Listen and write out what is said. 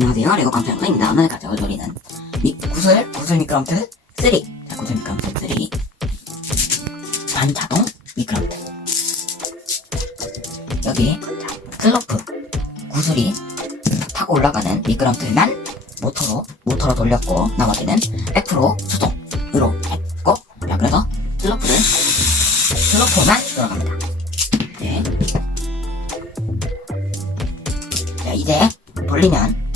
음, 안녕하세요 레고 깜짝 놀입니다 오늘 가져올 요리는. 미, 구슬? 구슬 미끄럼틀? 3 자, 구슬 미끄럼틀 3 반자동 미끄럼틀. 여기 슬로프. 구슬이 타고 올라가는 미끄럼틀만 모터로 모터로 돌렸고 나머지는 F로 수동으로 했고 자 그래서 슬로프를 슬로프만 들어갑니다. 네. 자 이제 돌리면